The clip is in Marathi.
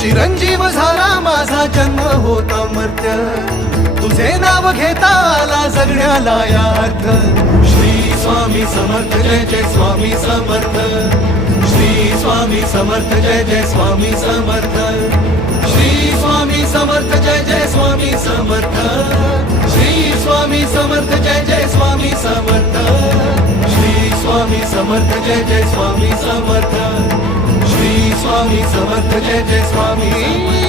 चिरंजीव झाला माझा जन्म होता मर्त्य, तुझे नाव घेता आला जगण्याला या अर्थ. श्री स्वामी समर्थ जय जय स्वामी समर्थ, श्री स्वामी समर्थ जय जय स्वामी समर्थ, श्री स्वामी समर्थ जय जय स्वामी समर्थ, श्री स्वामी समर्थ जय जय स्वामी समर्थ, श्री स्वामी समर्थ जय जय स्वामी समर्थ, श्री स्वामी समर्थ जय जय स्वामी